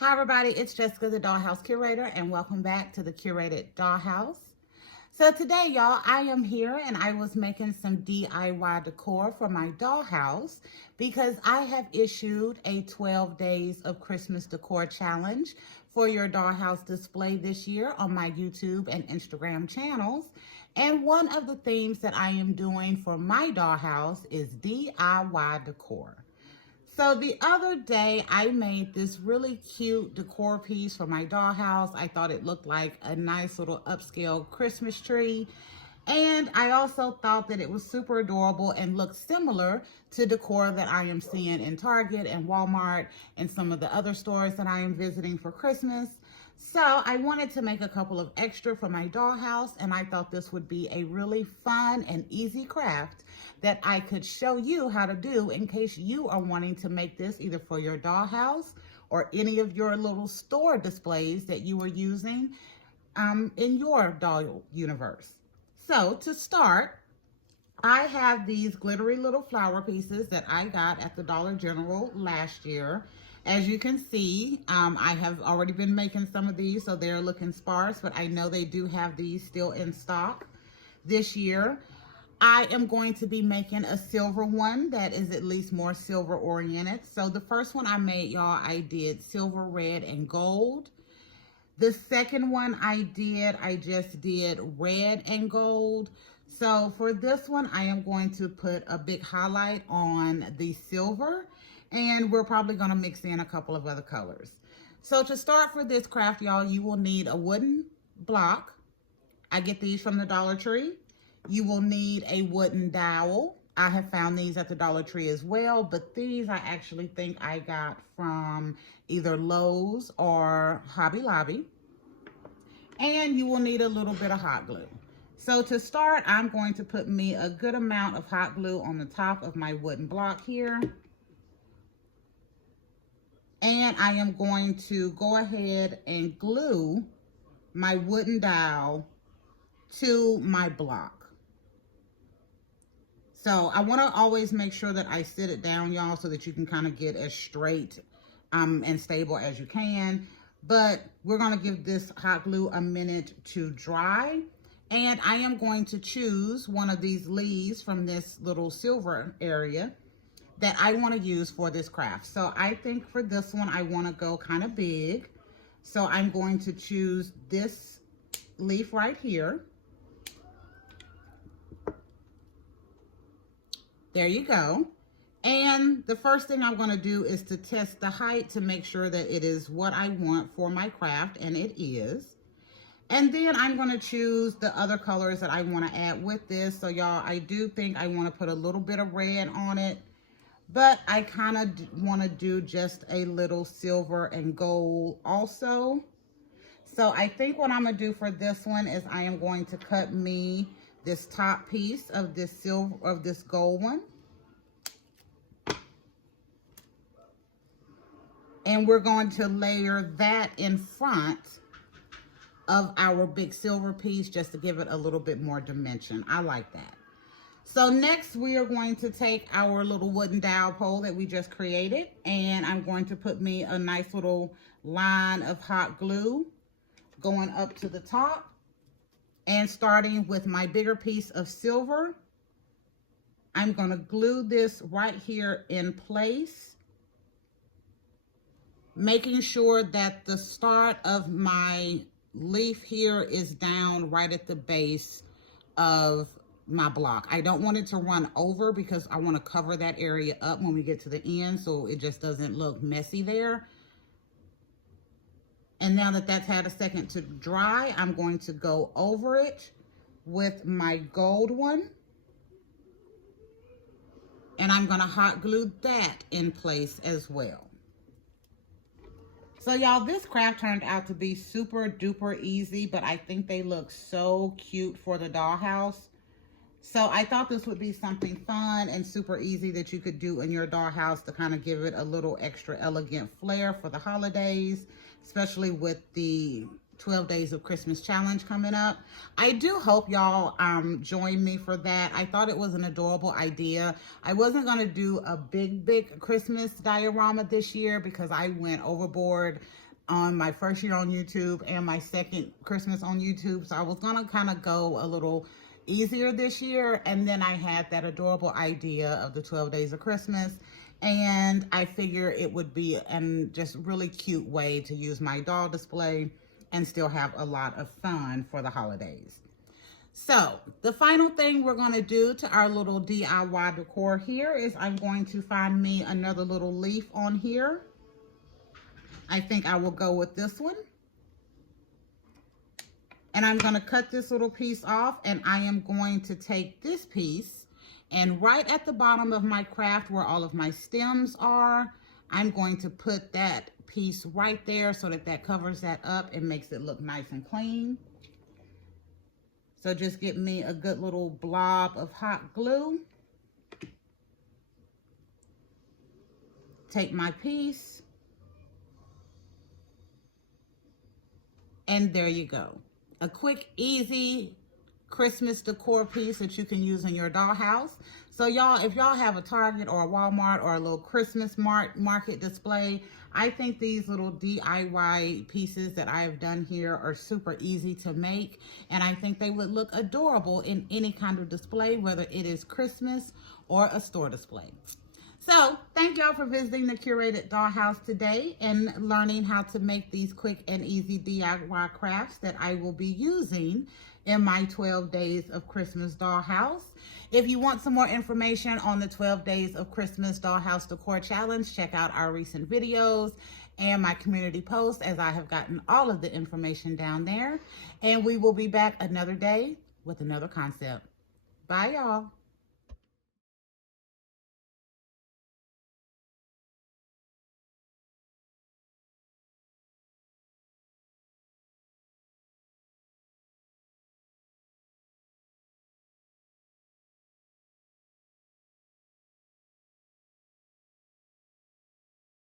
Hi everybody, it's Jessica, the Dollhouse Curator, and welcome back to the Curated Dollhouse. So today, y'all, I am here and I was making some DIY decor for my dollhouse because I have issued a 12 days of Christmas decor challenge for your dollhouse display this year on my YouTube and Instagram channels. And one of the themes that I am doing for my dollhouse is DIY decor. So the other day, I made this really cute decor piece for my dollhouse. I thought it looked like a nice little upscale Christmas tree. And I also thought that it was super adorable and looked similar to decor that I am seeing in Target and Walmart and some of the other stores that I am visiting for Christmas. So I wanted to make a couple of extra for my dollhouse, and I thought this would be a really fun and easy craft that I could show you how to do in case you are wanting to make this either for your dollhouse or any of your little store displays that you are using in your doll universe. So to start, I have these glittery little flower pieces that I got at the Dollar General last year. As you can see, I have already been making some of these, so they're looking sparse, but I know they do have these still in stock this year. I am going to be making a silver one that is at least more silver oriented. So the first one I made, y'all, I did silver, red, and gold. The second one I just did red and gold. So for this one, I am going to put a big highlight on the silver, and we're probably going to mix in a couple of other colors. So to start for this craft, y'all, you will need a wooden block. I get these from the Dollar Tree. You will need a wooden dowel. I have found these at the Dollar Tree as well, but these I actually think I got from either Lowe's or Hobby Lobby. And you will need a little bit of hot glue. So to start, I'm going to put me a good amount of hot glue on the top of my wooden block here. And I am going to go ahead and glue my wooden dowel to my block. So I want to always make sure that I sit it down, y'all, so that you can kind of get as straight and stable as you can. But we're going to give this hot glue a minute to dry. And I am going to choose one of these leaves from this little silver area that I want to use for this craft. So I think for this one, I want to go kind of big. So I'm going to choose this leaf right here. There you go. And the first thing I'm going to do is to test the height to make sure that it is what I want for my craft, and it is. And then I'm going to choose the other colors that I want to add with this. So y'all, I do think I want to put a little bit of red on it, but I kind of want to do just a little silver and gold also. So I think what I'm going to do for this one is I am going to cut me this top piece of this silver, of this gold one. And we're going to layer that in front of our big silver piece just to give it a little bit more dimension. I like that. So next we are going to take our little wooden dowel pole that we just created, and I'm going to put me a nice little line of hot glue going up to the top. And starting with my bigger piece of silver, I'm going to glue this right here in place, making sure that the start of my leaf here is down right at the base of my block. I don't want it to run over because I want to cover that area up when we get to the end so it just doesn't look messy there. And now that that's had a second to dry, I'm going to go over it with my gold one. And I'm going to hot glue that in place as well. So y'all, this craft turned out to be super duper easy, but I think they look so cute for the dollhouse. So I thought this would be something fun and super easy that you could do in your dollhouse to kind of give it a little extra elegant flair for the holidays, especially with the 12 Days of Christmas challenge coming up. I do hope y'all join me for that. I thought it was an adorable idea. I wasn't going to do a big Christmas diorama this year because I went overboard on my first year on YouTube and my second Christmas on YouTube. So I was gonna kind of go a little easier this year. And then I had that adorable idea of the 12 days of Christmas. And I figure it would be just really cute way to use my doll display and still have a lot of fun for the holidays. So the final thing we're going to do to our little DIY decor here is I'm going to find me another little leaf on here. I think I will go with this one. And I'm going to cut this little piece off, and I am going to take this piece, and right at the bottom of my craft where all of my stems are, I'm going to put that piece right there so that that covers that up and makes it look nice and clean. So just get me a good little blob of hot glue. Take my piece. And there you go. A quick, easy Christmas decor piece that you can use in your dollhouse. So y'all, if y'all have a Target or a Walmart or a little Christmas market display, I think these little DIY pieces that I have done here are super easy to make. And I think they would look adorable in any kind of display, whether it is Christmas or a store display. So thank y'all for visiting the Curated Dollhouse today and learning how to make these quick and easy DIY crafts that I will be using in my 12 days of Christmas dollhouse. If you want some more information on the 12 days of Christmas dollhouse decor challenge, check out our recent videos and my community posts, as I have gotten all of the information down there. And we will be back another day with another concept. Bye, y'all.